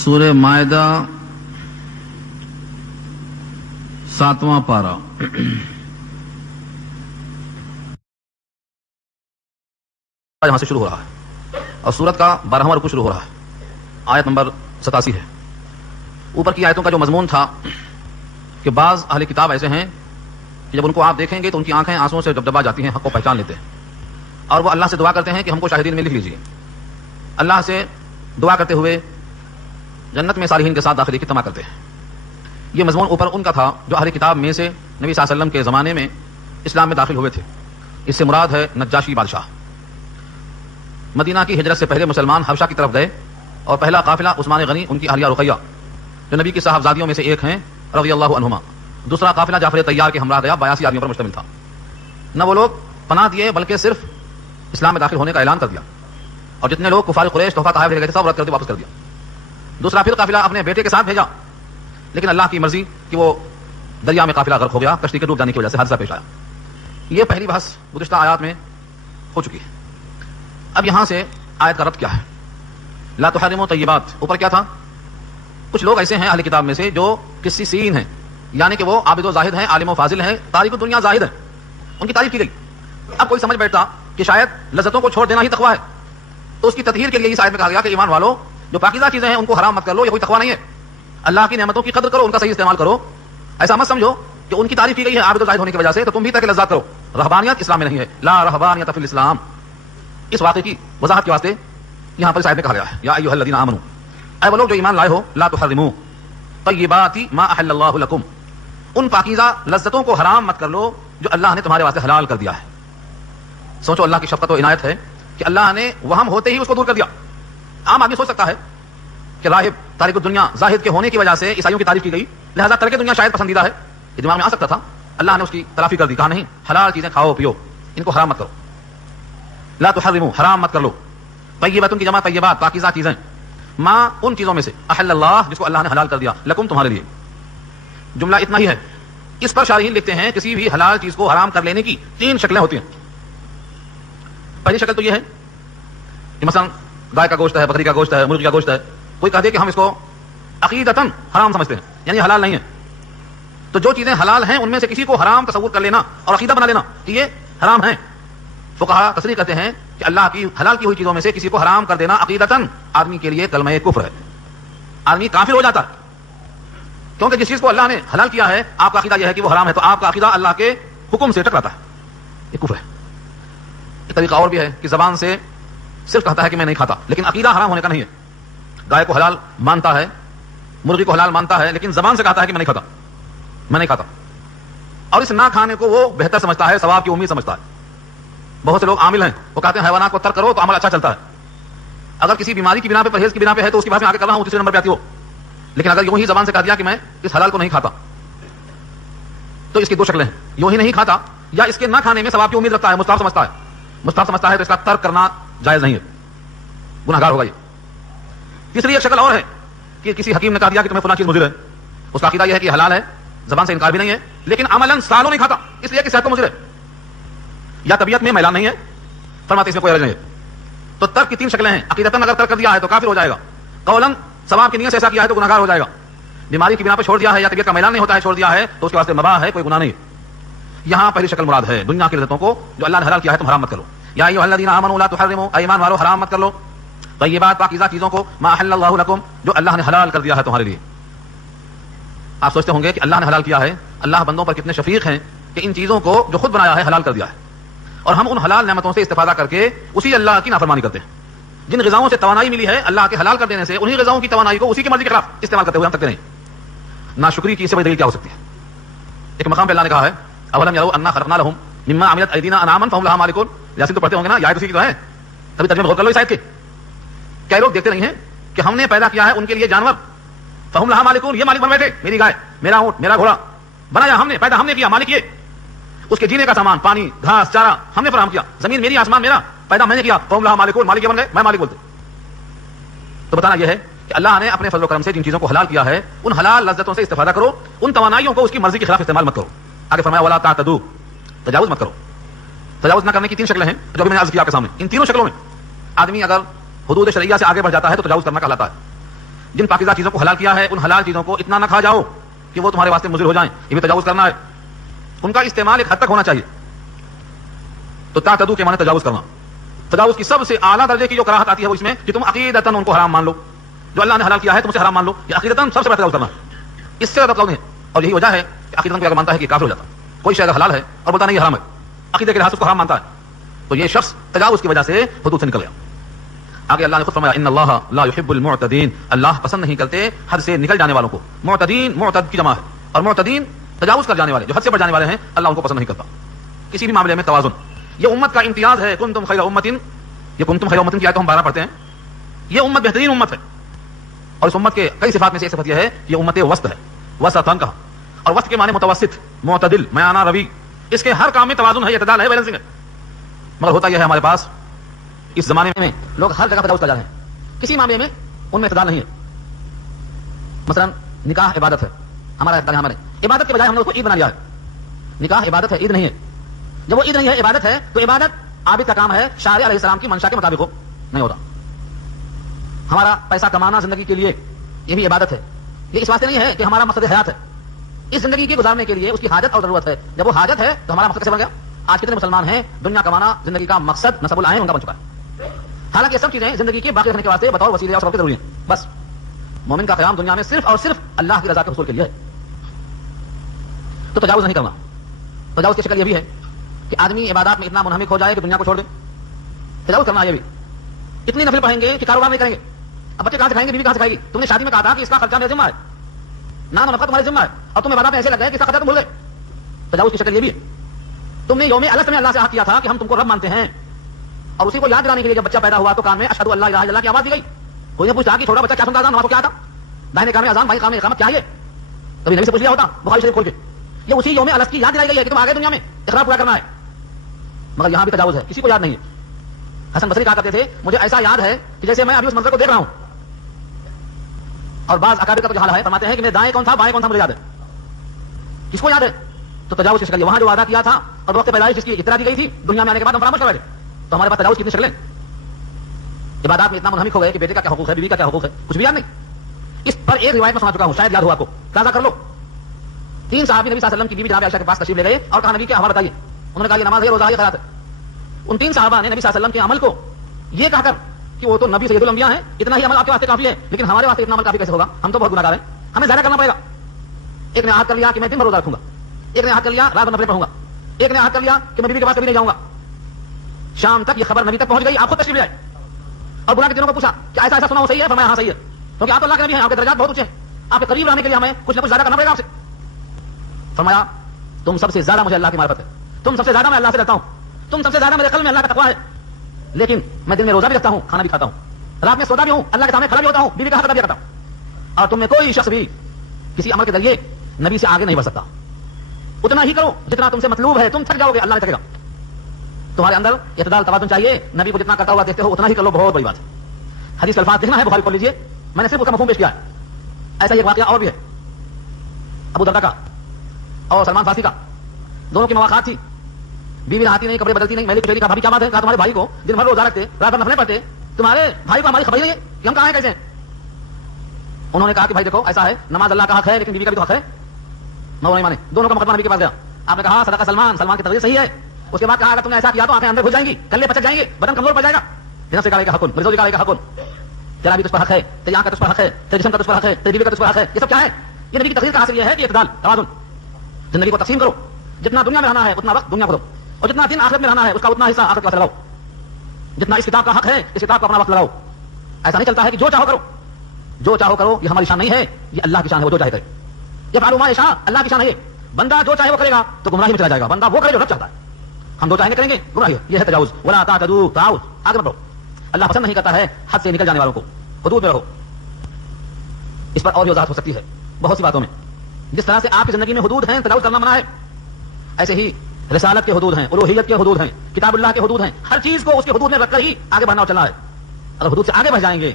سورہ مائدہ 7واں پارہ یہاں سے شروع ہو رہا ہے اور سورت کا 12واں رکوع شروع ہو رہا ہے. آیت نمبر 87 ہے. اوپر کی آیتوں کا جو مضمون تھا کہ بعض اہل کتاب ایسے ہیں کہ جب ان کو آپ دیکھیں گے تو ان کی آنکھیں آنسوؤں سے ڈبڈبا جاتی ہیں, حق کو پہچان لیتے ہیں اور وہ اللہ سے دعا کرتے ہیں کہ ہم کو شاہدین میں لکھ لیجیے. اللہ سے دعا کرتے ہوئے جنت میں صالحین کے ساتھ داخلے کی تما کرتے ہیں. یہ مضمون اوپر ان کا تھا جو اہل کتاب میں سے نبی صلی اللہ علیہ وسلم کے زمانے میں اسلام میں داخل ہوئے تھے. اس سے مراد ہے نجاشی بادشاہ. مدینہ کی ہجرت سے پہلے مسلمان حبشہ کی طرف گئے اور پہلا قافلہ عثمان غنی, ان کی اہلیہ رقیہ جو نبی کی صاحبزادیوں میں سے ایک ہیں رضی اللہ عنہما. دوسرا قافلہ جعفر طیار کے ہمراہ گیا, 82 آدمیوں پر مشتمل تھا. نہ وہ لوگ پناہ دیے بلکہ صرف اسلام میں داخل ہونے کا اعلان کر دیا اور جتنے لوگ کفار قریش تحفہ تحائف لے گئے تھے سب رد کر کے واپس کر دیا. دوسرا پھر قافلہ اپنے بیٹے کے ساتھ بھیجا لیکن اللہ کی مرضی کہ وہ دریا میں قافلہ غرق ہو گیا, کشتی کے ڈوب جانے کی وجہ سے حادثہ پیش آیا. یہ پہلی بحث گزشتہ آیات میں ہو چکی ہے. اب یہاں سے آیت کا رد کیا ہے؟ لا تحرموا طیبات. اوپر کیا تھا؟ کچھ لوگ ایسے ہیں اہل کتاب میں سے جو قسیسین ہیں, یعنی کہ وہ عابد و زاہد ہیں, عالم و فاضل ہیں, تاریک دنیا زاہد ہیں. ان کی تعریف کی گئی. اب کوئی سمجھ بیٹھتا کہ شاید لذتوں کو چھوڑ دینا ہی تقویٰ ہے تو اس کی تطہیر کے لیے اس آیت میں کہا گیا کہ ایمان والو جو پاکیزہ چیزیں ہیں ان کو حرام مت کر لو, یہ کوئی تقویٰ نہیں ہے. اللہ کی نعمتوں کی قدر کرو, ان کا صحیح استعمال کرو. ایسا مت سمجھو کہ ان کی تعریف کی گئی ہے عابد و زاہد ہونے کی وجہ سے تو تم بھی تک لذات کرو. رہبانیت اسلام میں نہیں ہے. لا رہبانیت فی الاسلام. اس واقعے کی وضاحت کے واسطے یہاں پر اس آیت میں کہا گیا ہے یا ایھا الذین آمنوا, اے وہ لوگ جو ایمان لائے ہو, لا تحرموا طیبات ما احل اللہ لکم, ان پاکیزہ لذتوں کو حرام مت کر لو جو اللہ نے تمہارے واسطے حلال کر دیا ہے. سوچو اللہ کی شفقت و عنایت ہے کہ اللہ نے وہم ہوتے ہی اس کو دور کر دیا. عام آدمی سوچ سکتا ہے کہ راہب تارک الدنیا زاہد کے ہونے کی وجہ سے عیسائیوں کی تعریف کی گئی لہذا ترک دنیا شاید پسندیدہ ہے. یہ دماغ میں آ سکتا تھا. اللہ نے اس کی تلافی کر دی, کہا نہیں حلال چیزیں کھاؤ پیو, ان کو حرام مت کرو. لا تحرموا حرام مت کر لو. طیبات کی جمع طیبات, پاکیزہ چیزیں, ما ان چیزوں میں سے, احل اللہ جس کو اللہ نے حلال کر دیا, لکم تمہارے لیے. جملہ اتنا ہی ہے. اس پر شارحین لکھتے ہیں کسی بھی حلال چیز کو حرام کر لینے کی 3 شکلیں ہوتی ہیں. پہلی شکل تو یہ ہے کہ مثلا گائے کا گوشت ہے, بکری کا گوشت ہے, مرغی کا گوشت ہے, کوئی کہہ دے کہ ہم اس کو عقیدتاً حرام سمجھتے ہیں, یعنی حلال نہیں ہے. تو جو چیزیں حلال ہیں ان میں سے کسی کو حرام تصور کر لینا اور عقیدہ بنا لینا کہ یہ حرام ہیں. فقہا تصریح کرتے ہیں کہ اللہ کی حلال کی ہوئی چیزوں میں سے کسی کو حرام کر دینا عقیدتاً آدمی کے لیے کلمہ کفر ہے. آدمی کافر ہو جاتا ہے کیونکہ جس چیز کو اللہ نے حلال کیا ہے آپ کا عقیدہ یہ ہے کہ وہ حرام ہے تو آپ کا عقیدہ اللہ کے حکم سے ٹکراتا ہے, یہ کفر ہے. ایک طریقہ اور بھی ہے کہ زبان سے صرف کہتا ہے کہ میں نہیں کھاتا لیکن عقیدہ حرام ہونے کا نہیں ہے. گائے کو حلال مانتا ہے, مرغی کو حلال مانتا ہے, لیکن زبان سے کہتا ہے کہ میں نہیں کھاتا, میں نہیں کھاتا, اور اس نہ کھانے کو وہ بہتر سمجھتا ہے, ثواب کی امید سمجھتا ہے. بہت سے لوگ عامل ہیں, وہ کہتے ہیں حیوانات کو ترک کرو تو عمل اچھا چلتا ہے. اگر کسی بیماری کی بنا پہ, پرہیز کی بنا پہ ہے تو اس کی بات میں آ کے کر رہا ہوں, تیسرے نمبر پہ آتی ہو. لیکن اگر یوں ہی زبان سے کہہ دیا کہ میں اس حلال کو نہیں کھاتا تو اس کی 2 شکلیں ہیں. یوں ہی نہیں کھاتا یا اس کے نہ کھانے میں ثواب کی امید رکھتا ہے, مستحب سمجھتا ہے. مستحب سمجھتا ہے تو اس کا ترک کرنا جائز نہیں ہے, گناہ گار ہوگا یہ. تیسری ایک شکل اور ہے کہ کسی حکیم نے کہا دیا کہ تمہیں فلاں چیز مضر ہے, اس کا عقیدہ یہ ہے کہ حلال ہے, زبان سے انکار بھی نہیں ہے, لیکن عملاً سالوں نہیں کھاتا اس لیے کہ صحت کو مضر ہے یا طبیعت میں میلان نہیں ہے, فرماتے اس میں کوئی حرج نہیں ہے. تو ترک کی 3 شکلیں ہیں. عقیدتاً اگر ترک کر دیا ہے تو کافر ہو جائے گا, قولاً ثواب کی نیت سے ایسا کیا ہے تو گناہ گار ہو جائے گا, بیماری کی بنا پر چھوڑ دیا ہے یا طبیعت کا میلان نہیں ہوتا ہے چھوڑ دیا ہے تو اس کے واسطے مباح ہے, کوئی گناہ نہیں. یہاں پہلی شکل مراد ہے دنیا کی لذتوں کو جو اللہ نے حلال کیا ہے تم حرام مت کرو. یا ایھا الذین آمنوا لا تحرموا, ایمان والو حرام مت کر لو طیبات پاکیزہ چیزوں کو, ما احل اللہ لکم جو اللہ نے حلال کر دیا ہے تمہارے لیے. آپ سوچتے ہوں گے کہ اللہ نے حلال کیا ہے, اللہ بندوں پر کتنے شفیق ہیں کہ ان چیزوں کو جو خود بنایا ہے حلال کر دیا ہے, اور ہم ان حلال نعمتوں سے استفادہ کر کے اسی اللہ کی نافرمانی کرتے ہیں. جن غذاؤں سے توانائی ملی ہے اللہ کے حلال کر دینے سے, انہی غذاؤں کی توانائی کو اسی کی مرضی کے خلاف استعمال کرتے ہوئے ہم سکتے نہیں. ناشکری کی اس سے بڑی دلیل کیا ہو سکتی ہے؟ ایک مقام پہ اللہ نے کہا ہے اولم یروا انا خلقنا لهم مما عملت ایدینا انعاما فهم لها مالکون. یاسین تو پڑھتے ہوں گے نا, یہ آیت اسی کی تو ہے, تبھی ترجمے میں غور کر لو اس آیت کے. کیا لوگ دیکھتے نہیں ہیں کہ ہم نے پیدا کیا ہے ان کے لیے جانور, فهم لها مالکون, یہ مالک بن بیٹھے, میری گائے, میرا اونٹ, میرا گھوڑا بنایا ہم نے, پیدا ہم نے کیا, مالک یہ. اس کے جینے کا سامان, پانی, گھاس, چارہ ہم نے فراہم کیا. زمین میری, آسمان میرا, پیدا میں نے کیا. فهم لها مالکون, مالک یہ بن گئے, میں مالک بولتے. تو بتانا یہ ہے کہ اللہ نے اپنے فضل و کرم سے جن چیزوں کو حلال کیا ہے ان حلال لذتوں سے استفادہ کرو, ان توانائیوں کو اس کی مرضی کے خلاف استعمال مت کرو. آگے فرمایا ولا تعتدوا, تجاوز مت کرو. تجاوز نہ کرنے کی 3 شکلیں ہیں جو ابھی میں نے عرض کیا آپ کے سامنے. ان تینوں شکلوں میں آدمی اگر حدود شرعیہ سے آگے بڑھ جاتا ہے تو تجاوز کرنا کہلاتا ہے. جن پاکیزہ چیزوں کو حلال کیا ہے ان حلال چیزوں کو اتنا نہ کھا جاؤ کہ وہ تمہارے واسطے مضر ہو جائیں، یہ بھی تجاوز کرنا ہے۔ ان کا استعمال ایک حد تک ہونا چاہیے۔ تو تعتدوا کے معنی تجاوز کرنا۔ تجاوز کی سب سے اعلیٰ درجے کی جو کراہت آتی ہے وہ اس میں کہ تم عقیدتاً ان کو حرام مان لو، جو اللہ نے حلال کیا ہے تم اسے حرام مان لو، یہ عقیدتاً سب سے بڑا تجاوز کرنا ہے۔ اس سے زیادہ تجاوز نہیں ہے، اور یہی وجہ ہے کہ عقیدتاً کوئی اگر مانتا ہے کہ کافر ہو جاتا ہے۔ کوئی شے اگر حلال ہے اور بولتا نہیں یہ حرام ہے، عقیدے کے لحاظ سے اس کو حرام مانتا ہے، تو یہ شخص تجاوز کی وجہ سے حدود سے نکل گیا۔ آگے اللہ نے خود فرمایا ان اللہ لا يحب المعتدین، اللہ پسند نہیں کرتے حد سے نکل جانے والوں کو۔ معتدین معتد کی جمع ہے، اور معتدین تجاوز کر جانے والے، جو حد سے بڑھ جانے والے ہیں، اللہ ان کو پسند نہیں کرتا۔ کسی بھی معاملے میں توازن، یہ امت کا امتیاز ہے۔ کنتم خیر امۃ، یہ کنتم خیر امۃ کی آیت ہم 12 پڑھتے ہیں۔ یہ امت بہترین امت ہے، اور اس امت کے کئی صفات میں سے ایک صفت یہ ہے کہ یہ امت وسط ہے۔ وسطاً کہا، اور وسط کے معنی متوسط، معتدل، میانہ روی، اس کے ہر کام میں توازن ہے، اعتدال ہے، بیلنسنگ ہے۔ مگر ہوتا یہ ہے ہمارے پاس اس زمانے میں لوگ ہر جگہ تجاوز کر جاتے ہیں، کسی معاملے میں ان میں اعتدال نہیں ہے۔ مثلا نکاح عبادت ہے، ہمارا اعتدال ہمارے عبادت کے بجائے ہم نے اس کو عید بنا لیا ہے۔ نکاح عبادت ہے، عید نہیں ہے۔ جب وہ عید نہیں ہے، عبادت ہے، تو عبادت عابد کا کام ہے، شارع علیہ السلام کی منشا کے مطابق ہو، نہیں ہوتا۔ ہمارا پیسہ کمانا زندگی کے لیے، یہ بھی عبادت ہے۔ یہ اس واسطے نہیں ہے کہ ہمارا مقصد حیات ہے، اس زندگی کے گزارنے کے لیے اس کی حاجت اور ضرورت ہے۔ جب وہ حاجت ہے تو ہمارا مقصد کیسے بن گیا؟ آج کتنے مسلمان ہیں دنیا کمانا زندگی کا مقصد، نسب العین ان کا بن چکا ہے۔ حالانکہ یہ سب چیزیں زندگی کے باقی رہنے کے واسطے بطور وسیلے اور سبب کے ضروری ہیں۔ بس مومن کا قیام دنیا میں صرف اور صرف اللہ کی رضا کے حصول کے لیے ہے۔ تو تجاوز نہیں کرنا۔ تجاوز کی شکل یہ بھی ہے کہ آدمی عبادات میں اتنا منہمک ہو جائے کہ دنیا کو چھوڑ دے، تجاوز کرنا یہ بھی۔ اتنی نفل پڑھیں گے کہ کاروبار نہیں کریں گے، اب بچے کہاں سے کھائیں گے، بیوی کہاں سے کھائے گی؟ تم نے شادی میں کہا تھا کہ اس کا خرچہ میرے ذمہ ہے، نام و نفقہ تمہارے ذمہ ہے، اور تم عبادات میں ایسے لگ گئے کہ اس کا خرچہ تم بھول گئے۔ تجاوز کی شکل یہ بھی ہے۔ تم نے یوم الست میں اللہ سے عہد کیا تھا کہ ہم تم کو رب مانتے ہیں، اور اسی کو یاد دلانے کے لیے جب بچہ پیدا ہوا تو کان میں اشہد اللہ الہ الا اللہ کی آواز دی گئی۔ کوئی نے پوچھا کہ چھوٹا بچہ کیا سنتا تھا، نماز کو کیا تھا؟ داہنے کان میں اذان، بائیں کان میں اقامت، کیا ہے؟ کبھی نبی سے پوچھ لیا ہوتا بخاری شریف کھول کے؟ یہ اسی یوم الست کی یاد دلائی گئی ہے کہ تم آگے دنیا میں اقرار پورا کرنا ہے، مگر یہاں بھی تجاوز ہے، کسی کو یاد نہیں ہے۔ حسن بصری کہا کرتے تھے مجھے ایسا یاد ہے کہ جیسے میں ابھی اس منظر کو دیکھ رہا ہوں، اور بعض اکابر کا تو حال ہے، فرماتے ہیں کہ میرے دائیں کون تھا بائیں کون تھا مجھے یاد ہے، کس کو یاد ہے؟ تو تجاوز کی شکل وہاں جو وعدہ کیا تھا اور وقت پیدائش جس کی اطلاع دی گئی تھی، دنیا میں آنے کے بعد ہم فراموش کر بیٹھے، تو ہمارے پاس تجاوز کتنی شکلیں۔ عبادات میں اتنا منہمک ہو گئے کہ بیٹے کا کیا حقوق ہے، بیوی کا کیا حقوق ہے، کچھ بھی یاد نہیں۔ اس پر ایک روایت میں سنا چکا ہوں، شاید یاد ہو آپ کو، تازہ کر لو۔ 3 صحابی نبی صلی اللہ علیہ وسلم کی بیوی جناب عائشہ کے پاس تشریف لے گئے اور کہا نبی کے احوال بتائیے۔ انہوں نے کہا یہ نماز ہے، روزہ ہے، خیرات ہے۔ ان 3 صحابہ نے نبی صلی اللہ علیہ وسلم کے عمل کو یہ کہا کر کہ وہ تو نبی سید الانبیاء ہیں، اتنا ہی عمل آپ کے واسطے کافی ہے، لیکن ہمارے واسطے اتنا عمل کافی کیسے ہوگا، ہم تو بہت گناہگار ہیں، ہمیں زیادہ کرنا پڑے گا۔ ایک نے عہد کر لیا کہ میں دن بھر روزہ رکھوں گا، ایک نے عہد کر لیا رات بھر نفلیں پڑھوں گا، ایک نے عہد کر لیا کہ میں بیوی کے پاس کبھی نہیں جاؤں گا۔ شام تک یہ خبر نبی تک پہنچ گئی، آپ خود تشریف لے آئے اور بلا کے دنوں کو پوچھا کہ ایسا ایسا سنا ہو، صحیح ہے؟ فرمایا ہاں صحیح ہے، کیونکہ آپ اللہ کے نبی ہیں، آپ کے درجات بہت اونچے ہیں، آپ کے قریب رہنے کے لیے ہمیں کچھ نہ کچھ زیادہ کرنا پڑے گا آپ سے۔ فرمایا تم سب سے زیادہ مجھے اللہ کی معرفت ہے، تم سب سے زیادہ میں اللہ سے ڈرتا ہوں، تم سب سے زیادہ میرے قلب میں اللہ کا تقویٰ ہے، لیکن میں دن میں روزہ بھی رکھتا ہوں، کھانا بھی کھاتا ہوں، رات میں سوتا بھی ہوں، اللہ کے سامنے کھڑا بھی ہوتا ہوں، بیوی کا حق ادا بھی کرتا ہوں، اور تم میں کوئی شخص بھی کسی عمل کے ذریعے نبی سے آگے نہیں بڑھ سکتا۔ اتنا ہی کرو جتنا تم سے مطلوب ہے، تم تھک جاؤ گے، اللہ نہیں تھکے گا۔ تمہارے اندر اعتدال توازن چاہیے، نبی کو جتنا کرتا ہوا دیکھتے ہو اتنا ہی کر لو، بہت بڑی بات ہے۔ حدیث الفاظ دیکھنا ہے، بخاری پڑھ لیجیے، میں نے صرف اس کا مفہوم پیش کیا ہے۔ ایسا ہی ایک واقعہ اور بھی ہے، ابو دردہ کا اور سلمان فارسی کا، دونوں کی مواقعات تھی، بیوی نہاتی نہیں، کپڑے بدلتی نہیں، میلی پھیلی، کہا بھابھی کیا بات ہے؟ کہا تمہارے بھائی کو دن بھر روزہ رکھتے، رات بھر نفلیں پڑھتے، تمہارے بھائی کو ہماری خبر ہی نہیں ہے کہ ہم کہاں ہیں، کیسے ہیں؟ انہوں نے کہا کہ بھائی دیکھو ایسا ہے، نماز اللہ کا حق ہے لیکن بیوی کا بھی تو حق ہے۔ وہ نہیں مانے، دونوں کا مقدمہ نبی کے پاس گیا، آپ نے کہا صدقہ سلمان، سلمان کی تقریر صحیح ہے۔ اس کے بعد کہا اگر تم نے ایسا کیا تو آنکھیں اندر گھس جائیں گی، کلے پچک جائیں گے، بدن کمزور پڑ جائے گا۔ جناب سے کا حق، مرزوجی کا حق، تیرا بھی تجھ پر حق ہے، تیری آنکھ کا تجھ پر حق ہے، تیرے جسم کا تجھ پر حق ہے، تیری بیوی کا تجھ پر حق ہے۔ یہ سب کیا ہے؟ یہ نبی کی تقریر کا حاصل یہ ہے کہ اعتدال، توازن، زندگی کو تقسیم کرو، جتنا دنیا میں رہنا ہے اتنا وقت دنیا کو دو، اور جتنا دن آخرت میں رہنا ہے اس کا اتنا حصہ آخرت کا لگاؤ۔ جتنا اس کتاب کا حق ہے اس کتاب کو اپنا وقت لگاؤ۔ ایسا نہیں چلتا ہے کہ جو چاہو کرو، جو چاہو کرو، یہ ہماری شان نہیں ہے، یہ اللہ کی شان ہے، وہ جو چاہے کرے۔ یہ فعلوا ما یشاء، اللہ کی شان ہے۔ بندہ جو چاہے وہ کرے گا تو گمراہی میں چلا جائے گا، بندہ وہ کرے جو رب چاہتا ہے۔ ہم جو چاہیں گے کریں گے، گمراہی ہے، یہ ہے تجاوز۔ ولا تعتدوا، تعاوض، آگے بڑھو۔ اللہ پسند نہیں کرتا ہے حد سے نکل جانے والوں کو، حدود میں رہو۔ اس پر اور بھی وضاحت ہو سکتی ہے بہت سی باتوں میں۔ جس طرح سے آپ کی زندگی میں حدود ہیں، تجاوز کرنا منع ہے، ایسے ہی رسالت کے حدود ہیں، الوہیت کے حدود ہیں، کتاب اللہ کے حدود ہیں۔ ہر چیز کو اس کے حدود میں رکھ کر ہی آگے بڑھنا اور چلنا ہے۔ اگر حدود سے آگے بڑھ جائیں گے،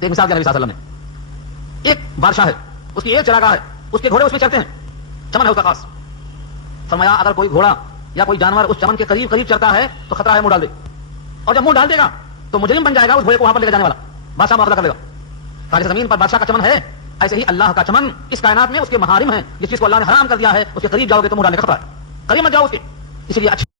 ایک مثال دیا نبی صلی اللہ علیہ وسلم نے، ایک بادشاہ ہے، اس کی ایک چراگاہ ہے، اس کے گھوڑے اس میں چلتے ہیں، چمن ہے اس کا خاص۔ فرمایا اگر کوئی گھوڑا یا کوئی جانور اس چمن کے قریب قریب چلتا ہے تو خطرہ ہے منہ ڈال دے، اور جب منہ ڈال دے گا تو مجرم بن جائے گا، اس گھوڑے کو وہاں پر لے جانے والا، بادشاہ معاملہ کر لے گا۔ خالص زمین پر بادشاہ کا چمن ہے، ایسے ہی اللہ کا چمن اس کائنات میں اس کے محارم ہیں. جس چیز کو اللہ نے حرام کر دیا ہے اس کے قریب جاؤ گے تو منہ ڈالنے کا خطرہ ہے، قریب مت جاؤ اس کے. اسی لیے اچھا